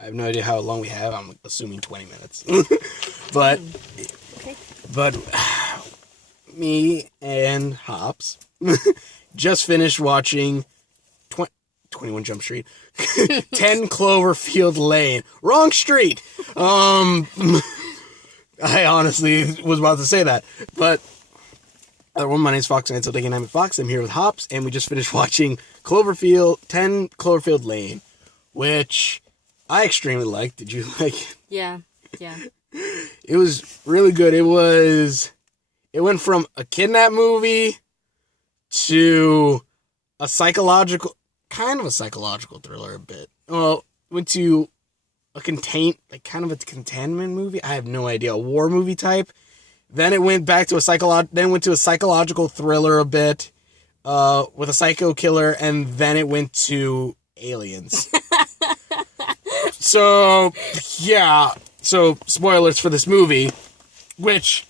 I have no idea how long we have. I'm assuming 20 minutes. but Okay. but me and Hops just finished watching 21 Jump Street. 10 Cloverfield Lane. Wrong street. I honestly was about to say that. But my name's Fox, and it's Taking Time with Fox. I'm here with Hops, and we just finished watching 10 Cloverfield Lane, which I extremely liked. Did you like it? Yeah. It was really good. It went from a kidnap movie to a psychological thriller a bit. Well, went to a containment movie. I have no idea. A war movie type. Then it went back to a psychological thriller a bit, with a psycho killer, and then it went to aliens. So, yeah. So, spoilers for this movie, which,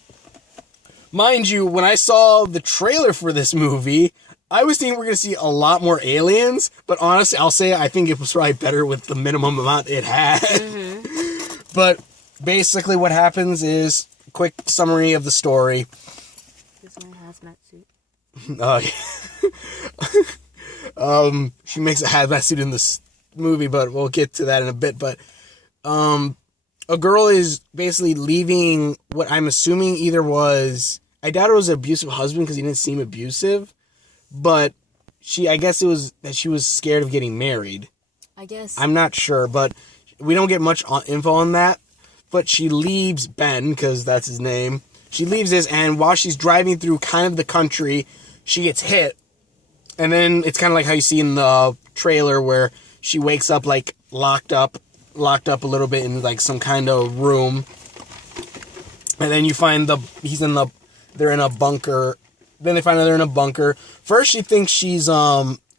mind you, when I saw the trailer for this movie, I was thinking we're going to see a lot more aliens, but honestly, I'll say I think it was probably better with the minimum amount it had. Mm-hmm. But basically what happens is, quick summary of the story. This one has hazmat suit. She makes a hazmat suit in this movie, but we'll get to that in a bit. But a girl is basically leaving what I'm assuming I doubt it was an abusive husband because he didn't seem abusive, but I guess it was that she was scared of getting married. I guess. I'm not sure, but we don't get much info on that. But she leaves Ben, because that's his name. She leaves this, and while she's driving through kind of the country, she gets hit. And then it's kind of like how you see in the trailer where she wakes up like locked up a little bit in like some kind of room. And then you find they're in a bunker. Then they find out they're in a bunker. First she thinks she's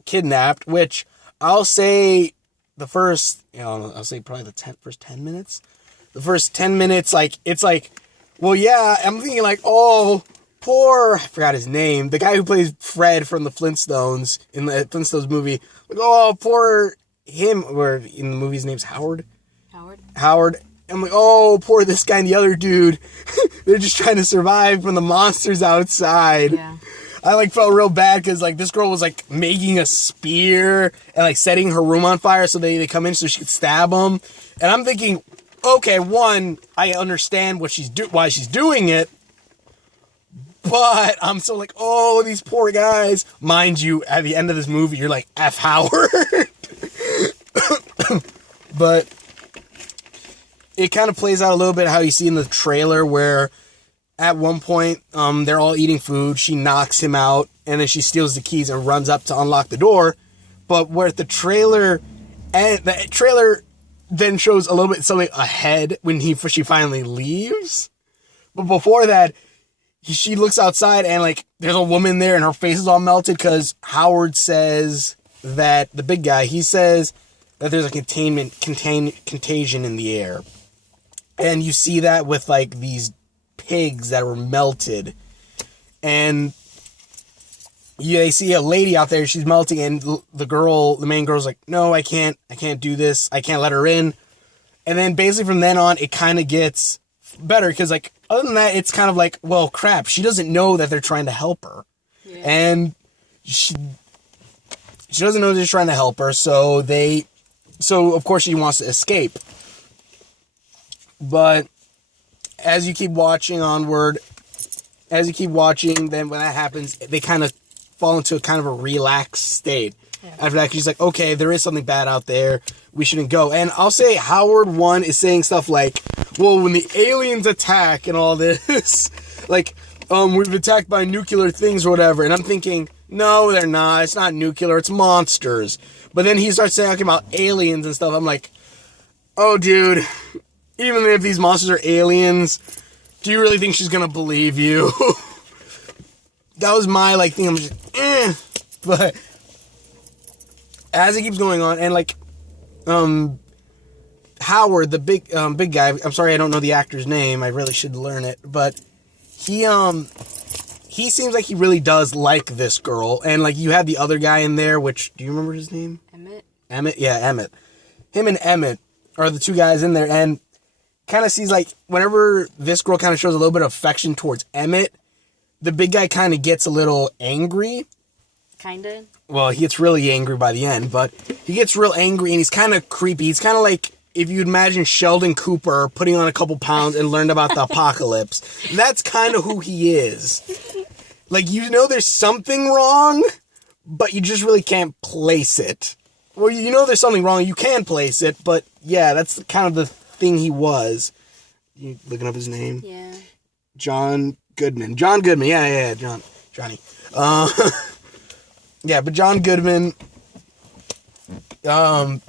kidnapped, which I'll say probably the first 10 minutes. The first 10 minutes, well, yeah, I'm thinking oh, poor, I forgot his name, the guy who plays Fred from the Flintstones, in the Flintstones movie, oh, poor him, or in the movie his name's Howard. I'm like, oh, poor this guy and the other dude, they're just trying to survive from the monsters outside. Yeah. I felt real bad because this girl was making a spear and setting her room on fire so they come in so she could stab them. And I'm thinking, okay, one, I understand why she's doing it, but I'm still oh, these poor guys. Mind you, at the end of this movie, you're like, F Howard. But it kind of plays out a little bit how you see in the trailer where at one point, they're all eating food, she knocks him out, and then she steals the keys and runs up to unlock the door. But where the trailer then shows a little bit something ahead when she finally leaves. But before that, she looks outside and there's a woman there and her face is all melted because Howard says that, the big guy, he says that there's a contagion in the air. And you see that with these pigs that were melted. And they see a lady out there, she's melting, and the main girl's like, no, I can't do this, I can't let her in. And then basically from then on, it kind of gets better, because other than that, it's kind of well, crap, she doesn't know that they're trying to help her. Yeah. And she doesn't know they're trying to help her, so of course she wants to escape. But as you keep watching, then when that happens, they kind of fall into a kind of a relaxed state. Yeah. After that, she's like, okay, there is something bad out there, we shouldn't go. And I'll say Howard 1 is saying stuff well, when the aliens attack and all this, we've attacked by nuclear things or whatever. And I'm thinking, no, they're not. It's not nuclear, it's monsters. But then he starts talking about aliens and stuff. I'm like, oh, dude, even if these monsters are aliens, do you really think she's gonna believe you? That was my thing. I'm just but as it keeps going on, and Howard, the big guy, I'm sorry I don't know the actor's name, I really should learn it, but he seems like he really does like this girl. And you have the other guy in there, which, do you remember his name? Emmett. Emmett, yeah, Emmett. Him and Emmett, or the two guys in there, and kind of sees, like, whenever this girl kind of shows a little bit of affection towards Emmett, the big guy kind of gets a little angry. Kinda. Well, he gets really angry by the end, but he gets real angry, and he's kind of creepy. He's kind of like if you'd imagine Sheldon Cooper putting on a couple pounds and learned about the apocalypse. That's kind of who he is. Like, you know there's something wrong, but you just really can't place it. Well, you know there's something wrong, you can place it, but yeah, that's kind of the thing he was. You looking up his name? Yeah. John Goodman. Yeah, Johnny. Yeah, but John Goodman, and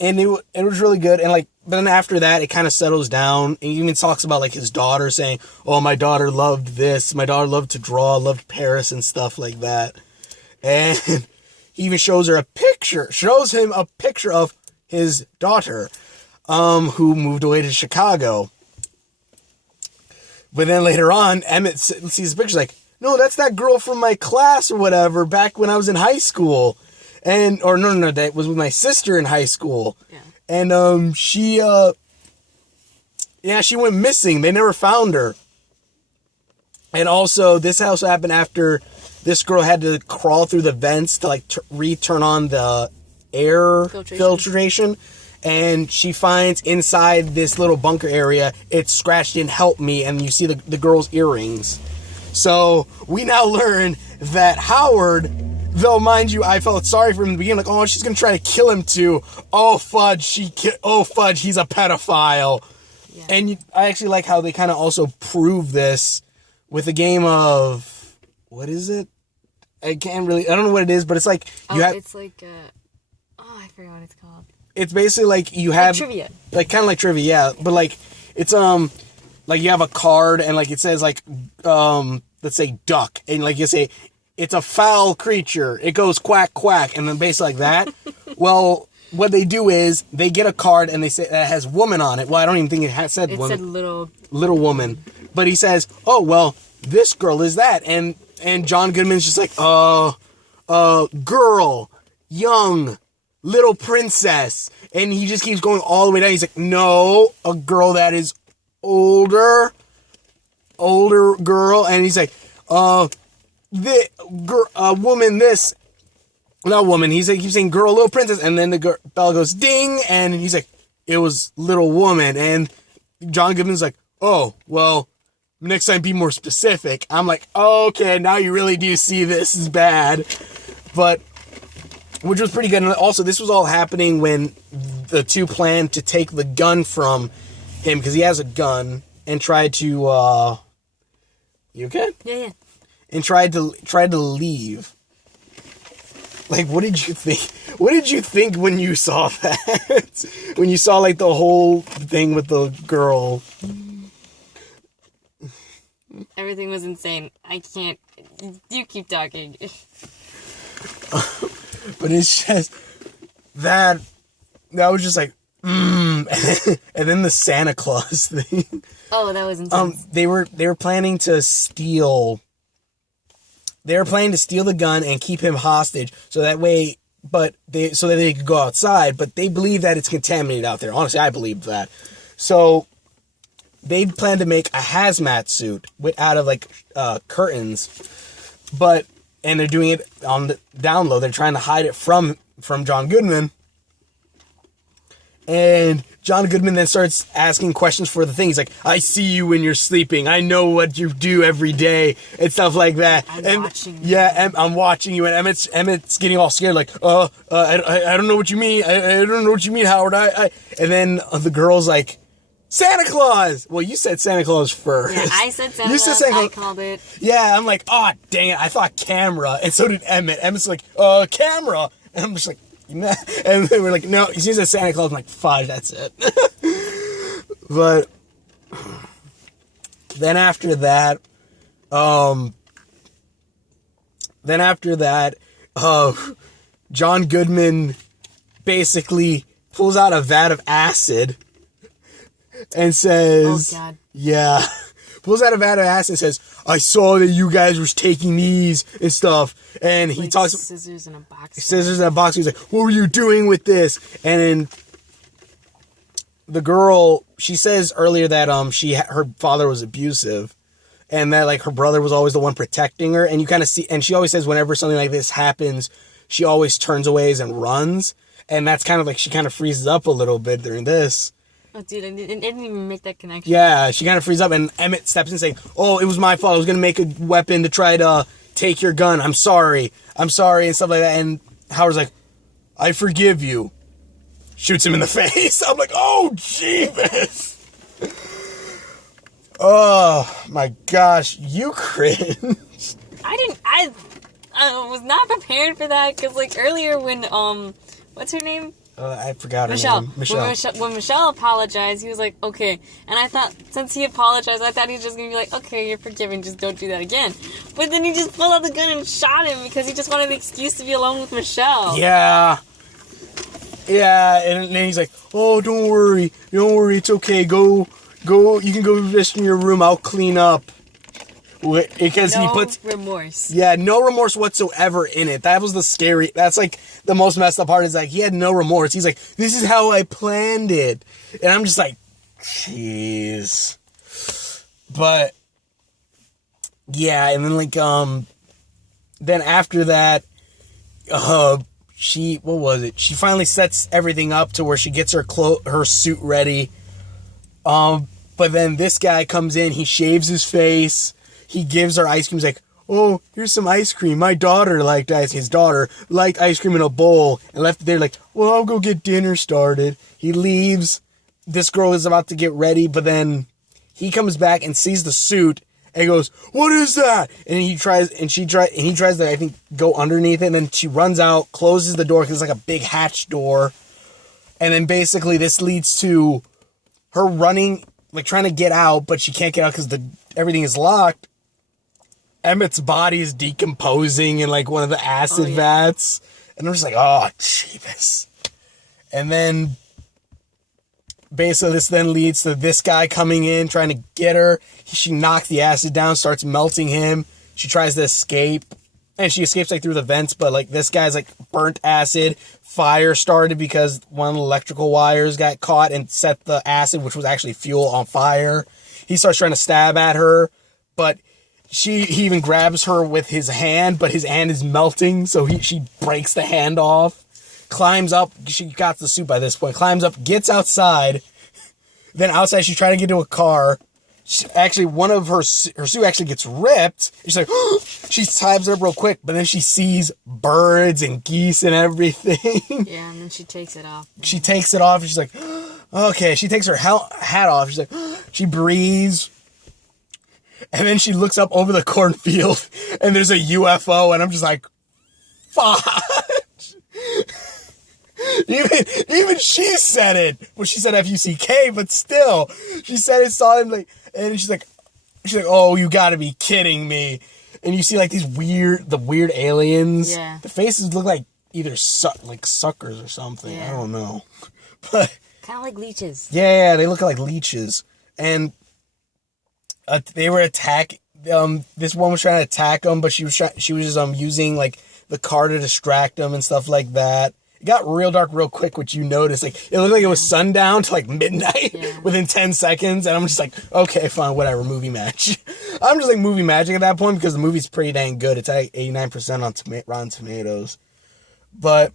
it was really good, and like, but then after that, it kind of settles down, and he even talks about like his daughter saying, "Oh, my daughter loved this. My daughter loved to draw, loved Paris and stuff like that," and he even shows him a picture of his daughter, who moved away to Chicago. But then later on, Emmett sees the picture, like, no, that's that girl from my class or whatever back when I was in high school. No, that was with my sister in high school. Yeah. And she went missing. They never found her. And also, this also happened after this girl had to crawl through the vents to like turn on the air filtration. And she finds inside this little bunker area, it's scratched in "Help Me," and you see the girl's earrings. So we now learn that Howard, though mind you, I felt sorry for him in the beginning, like, oh, she's gonna try to kill him too. Oh fudge, he's a pedophile. Yeah. And I actually like how they kind of also prove this with a game of, what is it? I don't know what it is, but it's like it's like I forgot what it's called. It's basically like you have like trivia, like kind of like trivia, yeah. But like it's like you have a card and like it says like let's say duck, and like you say it's a foul creature. It goes quack quack, and then basically like that. Well, what they do is they get a card and they say that has woman on it. Well, I don't even think it said woman. It said little woman, but he says, oh well, this girl is that, and John Goodman's just like girl, young. Little princess, and he just keeps going all the way down. He's like, no, a girl that is older girl, and he's like, woman, this, not woman. He's like, keeps saying girl, little princess, and then the bell goes ding, and he's like, it was little woman, and John Goodman's like, oh, well, next time be more specific. I'm like, okay, now you really do see this is bad, but. Which was pretty good. And also, this was all happening when the two planned to take the gun from him, because he has a gun, and tried to, you okay? Yeah. And tried to leave. Like, what did you think? What did you think when you saw that? When you saw, like, the whole thing with the girl? Everything was insane. I can't. You keep talking. But it's just that was just like, and then the Santa Claus thing. Oh, that was intense. They were planning to steal. They were planning to steal the gun and keep him hostage, so that way, so that they could go outside. But they believe that it's contaminated out there. Honestly, I believe that. So they plan to make a hazmat suit out of like curtains, and they're doing it on the down low. They're trying to hide it from John Goodman. And John Goodman then starts asking questions for the thing. He's like, I see you when you're sleeping. I know what you do every day. And stuff like that. I'm watching you. Yeah, I'm watching you. And Emmett's getting all scared. Like, I don't know what you mean. I don't know what you mean, Howard. And then the girl's like, Santa Claus! Well, you said Santa Claus first. Yeah, I said Santa Claus. I called it. Yeah, I'm like, oh, dang it. I thought camera. And so did Emmett. Emmett's like, camera. And I'm just like, nah. And they were like, no, he said Santa Claus. I'm like, fudge, that's it. But then after that, John Goodman basically pulls out a vat of acid and says, oh, God. Yeah, pulls out a vat of acid and says, I saw that you guys were taking these and stuff. And he talks scissors in a box. He's like, what were you doing with this? And then the girl, she says earlier that her father was abusive, and that like her brother was always the one protecting her, and you kind of see, and she always says whenever something like this happens, she always turns away and runs, and that's kind of like she kind of freezes up a little bit during this. Oh, dude, I didn't even make that connection. Yeah, she kind of freezes up, and Emmett steps in saying, "Oh, it was my fault. I was gonna make a weapon to try to take your gun. I'm sorry, and stuff like that." And Howard's like, "I forgive you." Shoots him in the face. I'm like, oh, Jesus. Oh, my gosh. You cringe. I was not prepared for that, because, like, earlier when, what's her name? I forgot her Michelle. name. Michelle. When Michelle apologized, he was like, okay. And I thought, since he apologized, I thought he was just going to be like, okay, you're forgiven, just don't do that again. But then he just pulled out the gun and shot him because he just wanted the excuse to be alone with Michelle. Yeah. Yeah, and then he's like, oh, don't worry, it's okay, go, you can go rest in your room, I'll clean up. Because he puts... No remorse. Yeah, no remorse whatsoever in it. That was that's like the most messed up part, is like, he had no remorse. He's like, this is how I planned it. And I'm just like, jeez. But, yeah, and then like, then after that, she finally sets everything up to where she gets her suit ready. But then this guy comes in, he shaves his face, he gives her ice cream. He's like, oh, here's some ice cream. My daughter his daughter liked ice cream in a bowl, and left it there like, well, I'll go get dinner started. He leaves. This girl is about to get ready, but then he comes back and sees the suit, and he goes, what is that? And he tries to, I think, go underneath it. And then she runs out, closes the door, because it's like a big hatch door. And then basically this leads to her running, like trying to get out, but she can't get out because everything is locked. Emmett's body is decomposing in like one of the acid vats. And I'm just like, oh, jeebus. And then basically this then leads to this guy coming in, trying to get her. She knocks the acid down, starts melting him. She tries to escape, and she escapes like through the vents, but like this guy's like burnt acid. Fire started because one of the electrical wires got caught and set the acid, which was actually fuel, on fire. He starts trying to stab at her, but he even grabs her with his hand, but his hand is melting, so she breaks the hand off. Climbs up, she got the suit by this point, climbs up, gets outside. Then outside, she's trying to get to a car. One of her suit actually gets ripped. She's like, she ties it up real quick, but then she sees birds and geese and everything. Yeah, and then she takes it off. She takes it off, and she's like, okay. She takes her hat off. She's like, she breathes. And then she looks up over the cornfield, and there's a UFO, and I'm just like, fuck. Even she said it. Well, she said F-U-C-K, but still, she said it, saw him, like, and she's like, oh, you gotta be kidding me. And you see like the weird aliens. Yeah. The faces look like either like suckers or something. Yeah. I don't know. But kind of like leeches. Yeah, they look like leeches. And they were attacking. This one was trying to attack them, but she was just using like the car to distract them and stuff like that. It got real dark real quick, which you noticed. Like, it looked like it was sundown to like midnight within 10 seconds. And I'm just like, okay, fine, whatever, movie match. I'm just like movie magic at that point because the movie's pretty dang good. It's at 89% on Rotten Tomatoes. But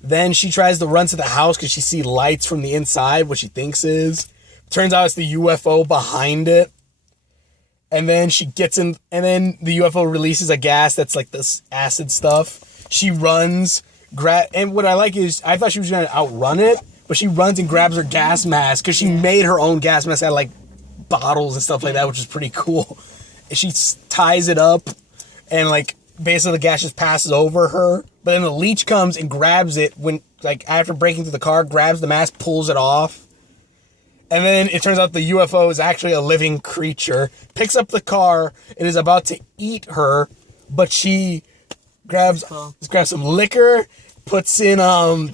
then she tries to run to the house because she sees lights from the inside, what she thinks is. Turns out it's the UFO behind it. And then she gets in, and then the UFO releases a gas that's like this acid stuff. She runs, and what I like is, I thought she was going to outrun it, but she runs and grabs her gas mask, because she made her own gas mask out of like bottles and stuff like that, which is pretty cool. She ties it up, and like basically the gas just passes over her, but then the leech comes and grabs it when, like, after breaking through the car, grabs the mask, pulls it off. And then it turns out the UFO is actually a living creature, picks up the car, and is about to eat her, but she grabs some liquor, puts in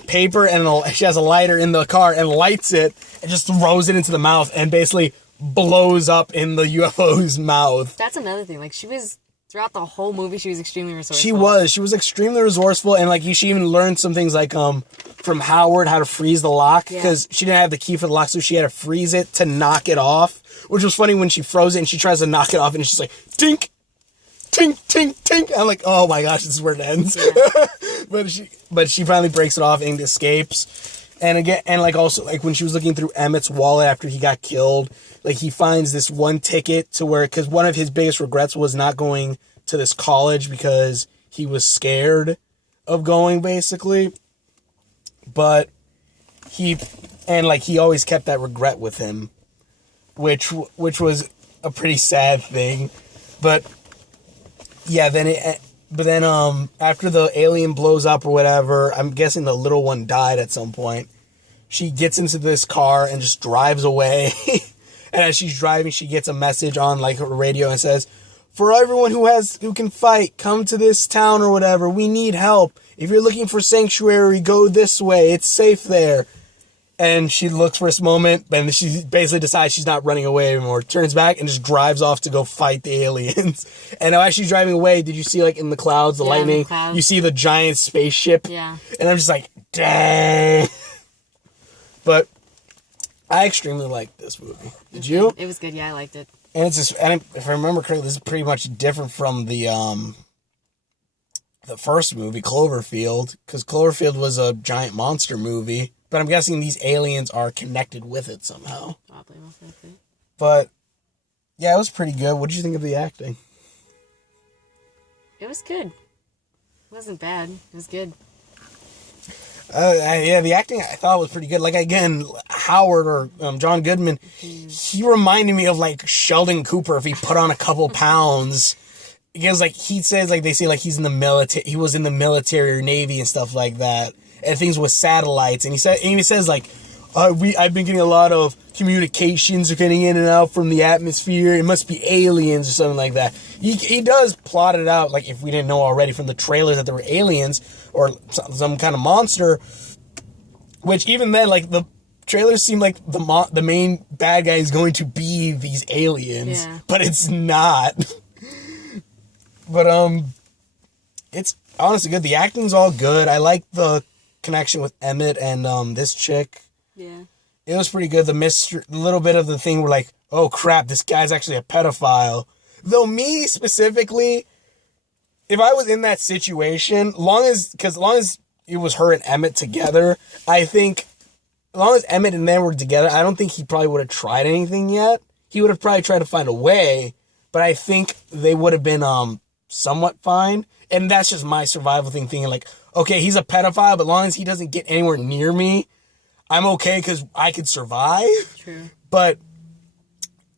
paper, and she has a lighter in the car and lights it, and just throws it into the mouth, and basically blows up in the UFO's mouth. That's another thing. Like, she was Throughout the whole movie, she was extremely resourceful. She was extremely resourceful, and like she even learned some things like from Howard how to freeze the lock, because she didn't have the key for the lock, so she had to freeze it to knock it off, which was funny when she froze it and she tries to knock it off and it's just like tink, tink, tink, tink. I'm like, oh my gosh, this is where it ends. Yeah. but she finally breaks it off and escapes. And again, and like also like when she was looking through Emmett's wallet after he got killed, like he finds this one ticket to where, because one of his biggest regrets was not going to this college because he was scared of going, basically. But he always kept that regret with him, which was a pretty sad thing. But yeah, then after the alien blows up or whatever, I'm guessing the little one died at some point. She gets into this car and just drives away. And as she's driving, she gets a message on like her radio and says, "For everyone who can fight, come to this town or whatever. We need help. If you're looking for sanctuary, go this way. It's safe there." And she looks for this moment, and she basically decides she's not running away anymore. Turns back and just drives off to go fight the aliens. And as she's driving away, did you see like in the clouds, the lightning? The clouds. You see the giant spaceship. Yeah. And I'm just like, dang. But I extremely liked this movie. Did you? It was good. Yeah, I liked it. And it's just, and if I remember correctly, this is pretty much different from the first movie, Cloverfield, because Cloverfield was a giant monster movie. But I'm guessing these aliens are connected with it somehow. Probably, most likely. But yeah, it was pretty good. What did you think of the acting? It was good. It wasn't bad. It was good. Yeah, the acting I thought was pretty good. Like, again, Howard or John Goodman, he reminded me of, like, Sheldon Cooper if he put on a couple pounds. Because, like, he says, like, they say, like, he was in the military or Navy and stuff like that. And things with satellites. And he says, like, I've been getting a lot of communications are getting in and out from the atmosphere. It must be aliens or something like that. He does plot it out, like if we didn't know already from the trailers that there were aliens or some kind of monster. Which even then, like the trailers seem like the main bad guy is going to be these aliens, but it's not. But it's honestly good. The acting's all good. I like the connection with Emmett and this chick. Yeah. It was pretty good. The little bit of the thing where like, oh crap, this guy's actually a pedophile. Though me specifically, if I was in that situation, long as it was her and Emmett together, I think as long as Emmett and them were together, I don't think he probably would have tried anything yet. He would have probably tried to find a way, but I think they would have been somewhat fine. And that's just my survival thing, thinking like, okay, he's a pedophile, but as long as he doesn't get anywhere near me, I'm okay because I could survive. True. But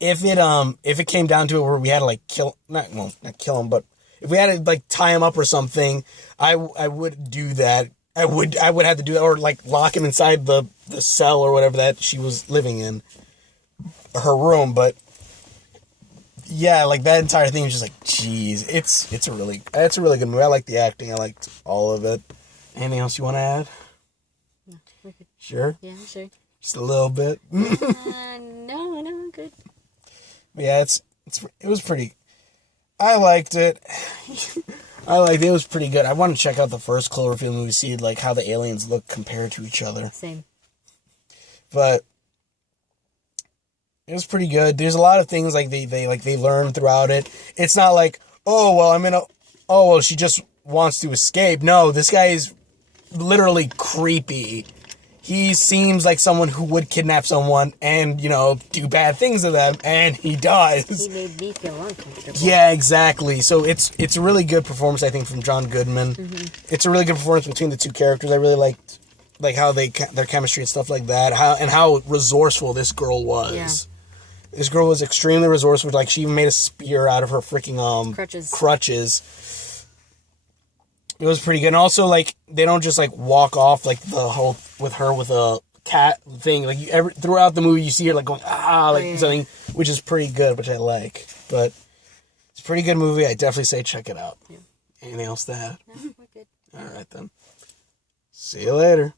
if it came down to it where we had to like not kill him, but if we had to like tie him up or something, I would do that. I would have to do that, or like lock him inside the cell or whatever that she was living in, her room. But yeah, like that entire thing was just like, geez, it's a really good movie. I like the acting. I liked all of it. Anything else you want to add? No, we're good. Sure? Yeah, sure. Just a little bit? No, I'm good. But yeah, it was pretty... I liked it. It was pretty good. I want to check out the first Cloverfield movie, see like how the aliens look compared to each other. Same. But it was pretty good. There's a lot of things like they learn throughout it. It's not like, she just wants to escape. No, this guy is literally creepy. He seems like someone who would kidnap someone and, do bad things to them, and he does. He made me feel uncomfortable. Yeah, exactly. So it's a really good performance, I think, from John Goodman. Mm-hmm. It's a really good performance between the two characters. I really liked how their chemistry and stuff like that, how resourceful this girl was. Yeah. This girl was extremely resourceful. Like, she even made a spear out of her freaking crutches. It was pretty good. And also, like, they don't just, like, walk off, like, the whole, with her with a cat thing. Like, throughout the movie, you see her, like, going, something, which is pretty good, which I like. But it's a pretty good movie. I definitely say check it out. Yeah. Anything else to add? No, we're good. All right, then. See you later.